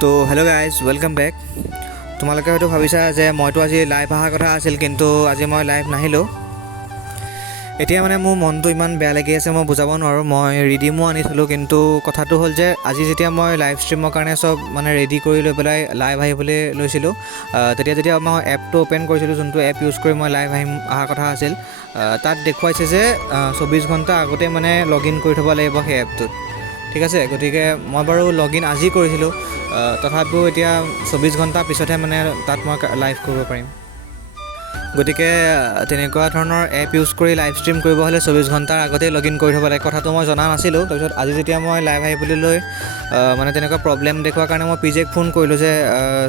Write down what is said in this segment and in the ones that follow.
তো hello' guys welcome back. তোমালোকে হয়তো ভাবিছা যে মইতো আজি লাইভ অহাৰ কথা আছিল, কিন্তু আজি মই লাইভ নাহিলোঁ। এতিয়া মানে মোৰ মনটো ইমান বেয়া লাগি আছে, মই বুজাব নোৱাৰোঁ। মই ৰিডিমো আনিছিলোঁ, কিন্তু কথাটো হ'ল যে আজি যেতিয়া মই লাইভ ষ্ট্ৰীমৰ কাৰণে চব মানে ৰেডি কৰি লৈ পেলাই লাইভ আহিবলৈ লৈছিলোঁ, যেতিয়া মই এপটো অ'পেন কৰিছিলোঁ, যোনটো এপ ইউজ কৰি মই লাইভ অহাৰ কথা আছিল, তাত দেখুৱাইছে যে 24 ঘণ্টা আগতে মানে লগ ইন কৰি থ'ব লাগিব সেই এপটোত। ঠিক আছে, গতিকে মই বাৰু লগ ইন আজি কৰিছিলোঁ, তথাপিও এতিয়া 24 ঘণ্টা পিছতহে মানে তাত মই লাইভ কৰিব পাৰিম। গতিকে তেনেকুৱা ধৰণৰ এপ ইউজ কৰি লাইভ ষ্ট্ৰীম কৰিব হ'লে 24 ঘণ্টাৰ আগতেই লগ ইন কৰি থ'ব লাগে। কথাটো মই জনা নাছিলোঁ। তাৰপিছত আজি যেতিয়া মই লাইভ আহিবলৈ লৈ মানে তেনেকুৱা প্ৰব্লেম দেখুৱাৰ কাৰণে মই পিজেক ফোন কৰিলোঁ যে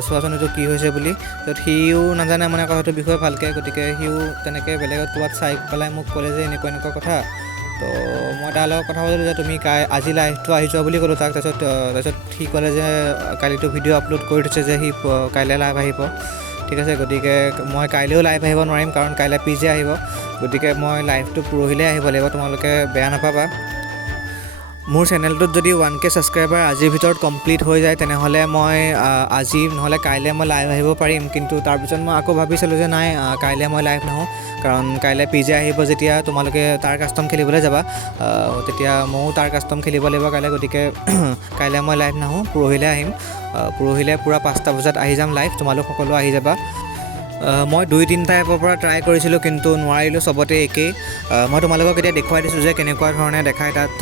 চোৱাচোন এইটো কি হৈছে বুলি। তাৰপিছত সিও নাজানে মানে কথাটোৰ বিষয়ে ভালকৈ, গতিকে সিও তেনেকৈ বেলেগত ক'ৰবাত চাই পেলাই মোক ক'লে যে এনেকুৱা কথা। তো মই তাৰ লগত কথা পাতিলোঁ যে তুমি আজি লাইভটো আহি যোৱা বুলি ক'লোঁ তাক। তাৰপিছত সি ক'লে যে কালিতো ভিডিঅ' আপলোড কৰি থৈছে যে সি কাইলৈ লাইভ আহিব। ঠিক আছে, গতিকে মই কাইলৈও লাইভ আহিব নোৱাৰিম, কাৰণ কাইলৈ পিজে আহিব। গতিকে মই লাইভটো পৰহিলৈ আহিব লাগিব, তোমালোকে বেয়া নাপাবা। মোৰ চেনেলটোত যদি 1K ছাবস্ক্ৰাইবাৰ আজিৰ ভিতৰত কমপ্লিট হৈ যায়, তেনেহ'লে মই আজি নহ'লে কাইলৈ মই লাইভ আহিব পাৰিম। কিন্তু তাৰপিছত মই আকৌ ভাবিছিলোঁ যে নাই, কাইলৈ মই লাইভ নাহোঁ, কাৰণ কাইলৈ পিজে আহিব। যেতিয়া তোমালোকে তাৰ কাষ্টম খেলিবলৈ যাবা, তেতিয়া ময়ো তাৰ কাষ্টম খেলিব লাগিব কাইলৈ। গতিকে কাইলৈ মই লাইভ নাহোঁ, পৰহিলৈ আহিম। পৰহিলৈ পূৰা 5টা বজাত আহি যাম লাইভ, তোমালোক সকলো আহি যাবা। মই 2-3টা এপৰ পৰা ট্ৰাই কৰিছিলোঁ, কিন্তু নোৱাৰিলোঁ, চবতে একেই। মই তোমালোকক এতিয়া দেখুৱাই দিছোঁ যে কেনেকুৱা ধৰণে দেখায় তাত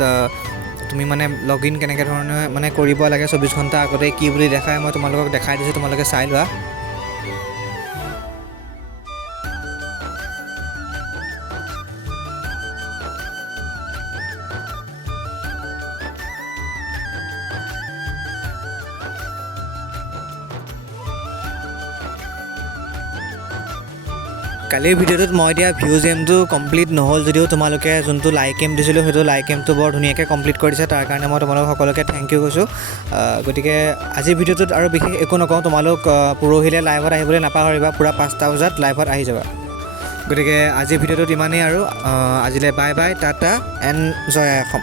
তুমি মানে লগ ইন কেনেকৈ ধৰণে মানে কৰিব লাগে 24 ঘণ্টা আগতে কি বুলি দেখায়, মই তোমালোকক দেখাই দিছোঁ, তোমালোকে চাই লোৱা। কালিৰ ভিডিঅ'টোত মই দিয়া ভিউজ এমটো কমপ্লিট নহ'ল যদিও তোমালোকে যোনটো লাইক এম দিছিলোঁ সেইটো লাইক এমটো বৰ ধুনীয়াকৈ কমপ্লিট কৰি দিছে। তাৰ কাৰণে মই তোমালোক সকলোকে থেংক ইউ কৈছোঁ। গতিকে আজিৰ ভিডিঅ'টোত আৰু বিশেষ একো নকওঁ। তোমালোক পৰহিলৈ লাইভত আহিবলৈ নাপাহৰিবা, পূৰা 5টা বজাত লাইভত আহি যাবা। গতিকে আজিৰ ভিডিঅ'টোত ইমানেই আৰু আজিলৈ বাই বাই, টাটা এণ্ড জয় অসম।